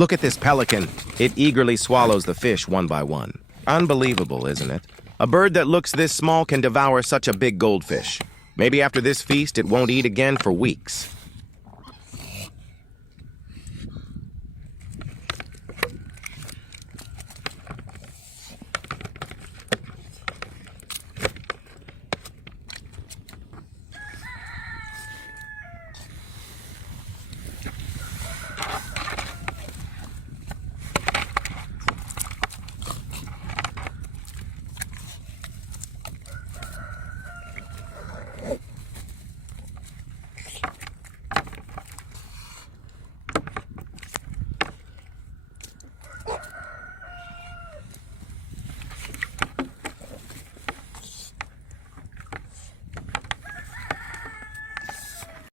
Look at this pelican. It eagerly swallows the fish one by one. Unbelievable, isn't it? A bird that looks this small can devour such a big goldfish. Maybe after this feast, it won't eat again for weeks.